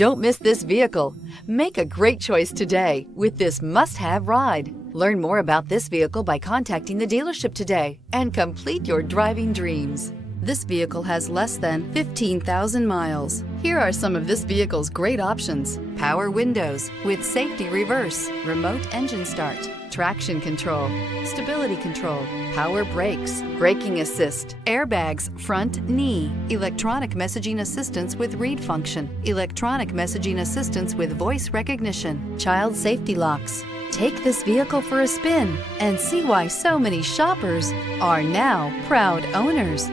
Don't miss this vehicle. Make a great choice today with this must-have ride. Learn more about this vehicle by contacting the dealership today and complete your driving dreams. This vehicle has less than 15,000 miles. Here are some of this vehicle's great options: power windows with safety reverse, remote engine start, traction control, stability control, power brakes, braking assist, airbags, front knee, electronic messaging assistance with read function, electronic messaging assistance with voice recognition, child safety locks. Take this vehicle for a spin and see why so many shoppers are now proud owners.